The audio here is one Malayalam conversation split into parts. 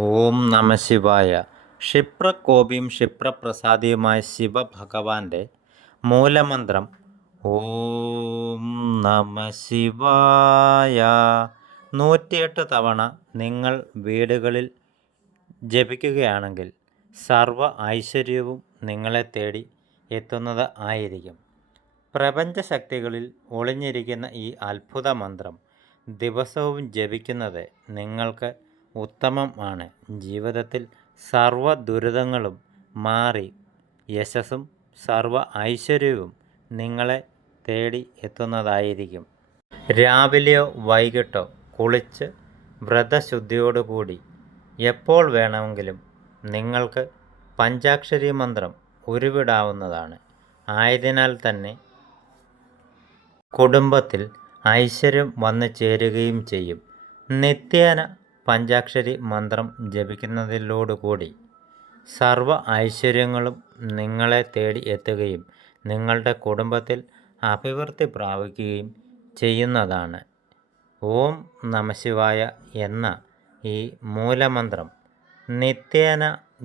ഓം നമ ശിവായ. ക്ഷിപ്രകോപിയും ക്ഷിപ്രപ്രസാദിയുമായ ശിവഭഗവാന്റെ മൂലമന്ത്രം. ഓം നമ ശിവായ. നൂറ്റിയെട്ട് തവണ നിങ്ങൾ വീടുകളിൽ ജപിക്കുകയാണെങ്കിൽ സർവ ഐശ്വര്യവും നിങ്ങളെ തേടി എത്തുന്നത് ആയിരിക്കും. പ്രപഞ്ചശക്തികളിൽ ഒളിഞ്ഞിരിക്കുന്ന ഈ അത്ഭുത മന്ത്രം ദിവസവും ജപിക്കുന്നത് നിങ്ങൾക്ക് ഉത്തമം ആണ് ജീവിതത്തിൽ സർവ ദുരിതങ്ങളും മാറി യശസ്സും സർവ ഐശ്വര്യവും നിങ്ങളെ തേടി എത്തുന്നതായിരിക്കും. രാവിലെയോ വൈകിട്ടോ കുളിച്ച് വ്രതശുദ്ധിയോടുകൂടി എപ്പോൾ വേണമെങ്കിലും നിങ്ങൾക്ക് പഞ്ചാക്ഷരി മന്ത്രം ഉരുവിടാവുന്നതാണ്. ആയതിനാൽ തന്നെ കുടുംബത്തിൽ ഐശ്വര്യം വന്നു ചേരുകയും ചെയ്യും. നിത്യേന പഞ്ചാക്ഷരി മന്ത്രം ജപിക്കുന്നതിലോടുകൂടി സർവ ഐശ്വര്യങ്ങളും നിങ്ങളെ തേടി എത്തുകയും നിങ്ങളുടെ കുടുംബത്തിൽ അഭിവൃദ്ധി പ്രാപിക്കുകയും ചെയ്യുന്നതാണ്. ഓം നമശിവായ എന്ന ഈ മൂലമന്ത്രം നിത്യേന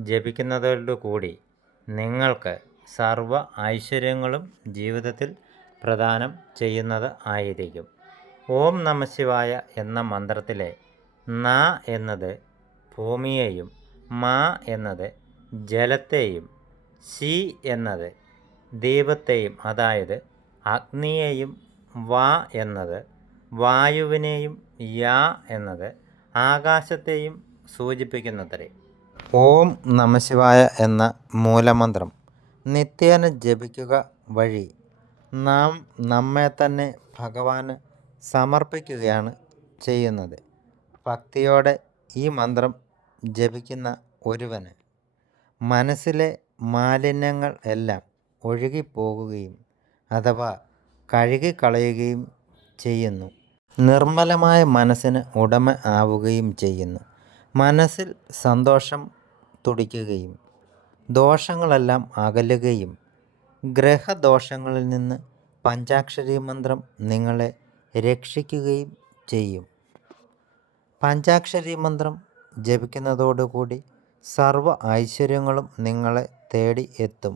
ജപിക്കുന്നതോടുകൂടി നിങ്ങൾക്ക് സർവ ഐശ്വര്യങ്ങളും ജീവിതത്തിൽ പ്രദാനം ചെയ്യുന്നത് ആയിരിക്കും. ഓം നമശിവായ എന്ന മന്ത്രത്തിലെ ന എന്നത് ഭൂമിയെയും മ എന്നത് ജലത്തെയും ശി എന്നത് ദീപത്തെയും അതായത് അഗ്നിയെയും വ എന്നത് വായുവിനെയും യാ എന്നത് ആകാശത്തെയും സൂചിപ്പിക്കുന്നത്രേ. ഓം നമശിവായ എന്ന മൂലമന്ത്രം നിത്യേന ജപിക്കുക വഴി നാം നമ്മെ തന്നെ ഭഗവാന് സമർപ്പിക്കുകയാണ് ചെയ്യുന്നത്. ഭക്തിയോടെ ഈ മന്ത്രം ജപിക്കുന്ന ഒരുവന് മനസ്സിലെ മാലിന്യങ്ങൾ എല്ലാം ഒഴുകിപ്പോകുകയും അഥവാ കഴുകിക്കളയുകയും ചെയ്യുന്നു. നിർമ്മലമായ മനസ്സിന് ഉടമ ആവുകയും ചെയ്യുന്നു. മനസ്സിൽ സന്തോഷം തുടിക്കുകയും ദോഷങ്ങളെല്ലാം അകലുകയും ഗ്രഹദോഷങ്ങളിൽ നിന്ന് പഞ്ചാക്ഷരി മന്ത്രം നിങ്ങളെ രക്ഷിക്കുകയും ചെയ്യും. പഞ്ചാക്ഷരി മന്ത്രം ജപിക്കുന്നതോടുകൂടി സർവ ഐശ്വര്യങ്ങളും നിങ്ങളെ തേടി എത്തും.